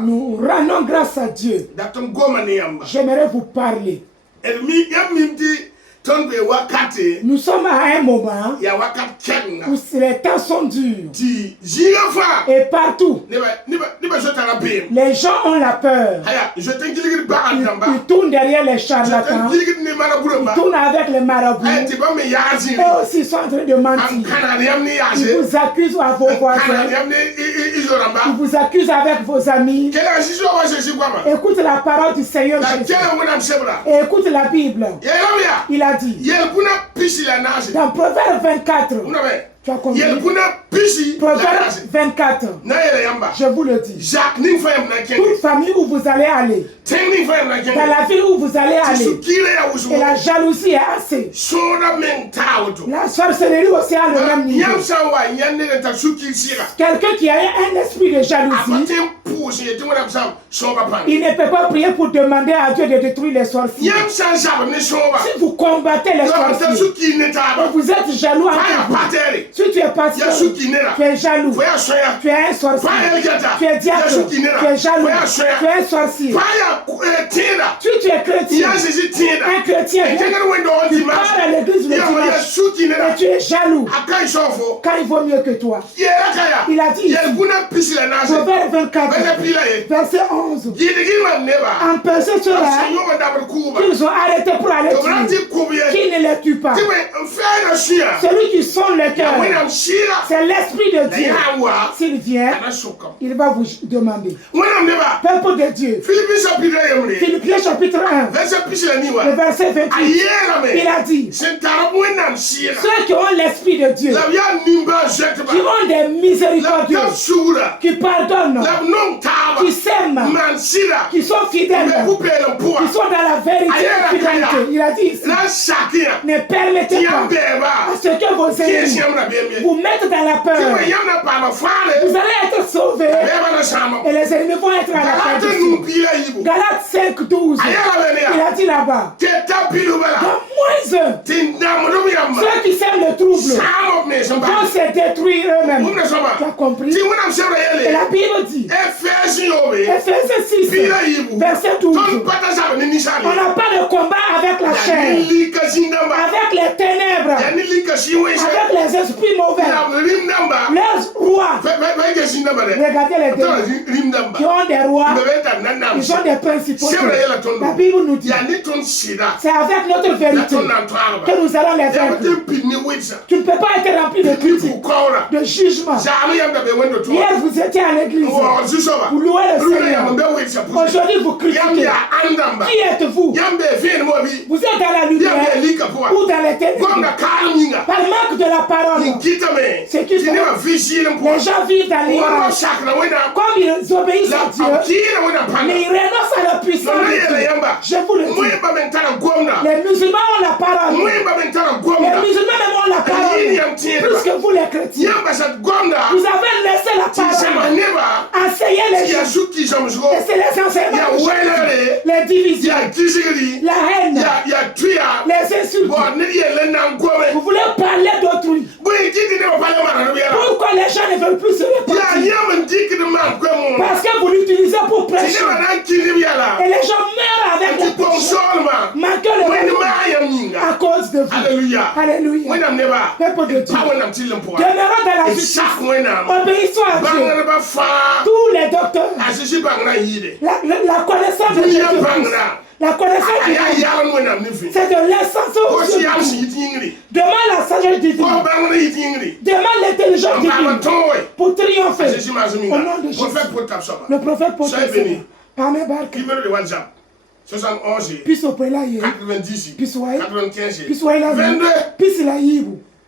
Nous rendons grâce à Dieu. J'aimerais vous parler. Nous sommes à un moment où les temps sont durs. Et partout, les gens ont la peur. Ils tournent derrière les charlatans. Ils tournent avec les marabouts. Eux aussi sont en train de mentir. Ils vous accusent à vos voisins. Ils vous accusent avec vos amis. Écoute la parole du Seigneur Jésus. Et écoute la Bible. Il a dit dans Proverbe 24, tu as compris? Proverbe 24, je vous le dis. Toute famille où vous allez aller, dans la ville où vous allez aller, et la jalousie est assez. La sorcellerie aussi a le même niveau. Quelqu'un qui a un esprit de jalousie, il ne peut pas prier pour demander à Dieu de détruire les sorciers. Si vous combattez les sorciers, et vous êtes jaloux entre vous, si tu es pasteur, tu es jaloux, tu es un sorcier, tu es diable, tu es jaloux, tu es un sorcier. Si tu es chrétien, un chrétien, tu pars à l'église le dimanche et tu es jaloux quand il vaut mieux que toi. Il a dit ici, Proverbe 24, verset 11, empêchez ceux-là qu'ils ont arrêté pour aller tuer, qui ne les tue pas. Celui qui sonne le cœur, c'est l'Esprit de Dieu. S'il vient, il va vous demander. Peuple de Dieu, Philippiens chapitre 1, le verset 28, il a dit, ceux qui ont l'Esprit de Dieu, qui ont des miséricordieux, qui pardonnent, qui s'aiment, qui sont fidèles, qui sont dans la vérité et fidélité. Il a dit ici, ne permettez pas à ce que vos ennemis vous mettent dans la peur. Vous allez être sauvés et les ennemis vont être à la perdition. Galates 5, 12, il a dit là-bas, dans moins eux, ceux qui sèment le trouble vont se détruire eux-mêmes. Tu as compris? Et la Bible dit, Ephésiens 6, verset 12, on n'a pas de combat avec la chair, avec les ténèbres, avec les esprits mauvais, les rois. Regardez les démons qui ont des rois, ils ont des principautés. La Bible nous dit, c'est avec notre vérité que nous allons les vaincre. Tu ne peux pas être rempli de critiques, de jugement. Hier vous étiez à l'église, vous louez le Seigneur. Aujourd'hui vous critiquez. Qui êtes-vous? Vous êtes dans la lumière ou dans les ténèbres? Par manque de la parole, c'est qui fait? Les gens vivent dans l'ignorance. Comme ils obéissent à Dieu, mais ils renoncent à la puissance de Dieu. Je vous le dis. Les musulmans ont la parole. Les musulmans même ont la parole. Plus que vous les chrétiens. Vous avez laissé la parole enseigner les gens. Et c'est les enseignements, les divisions, la haine, les insultes. Vous voulez parler d'autrui. Pourquoi les gens ne veulent plus se repentir? Parce que vous l'utilisez pour prêcher. Et les gens meurent avec les péchés. Manquez le règne à cause de vous. Alléluia. Alléluia. Peuple de Dieu, demeurons dans la justice. Obéissons à Dieu. Tous les docteurs. La connaissance de Jésus. La connaissance divine, c'est de l'essence au Dieu. Demande la sagesse divine. Demande l'intelligence divine pour triompher. Au nom de Jésus. Le prophète pour Pame Barka. 71, Piso Pelaye, 90, Piswaye, 95, Piswaye la 22, Pisila Yibu.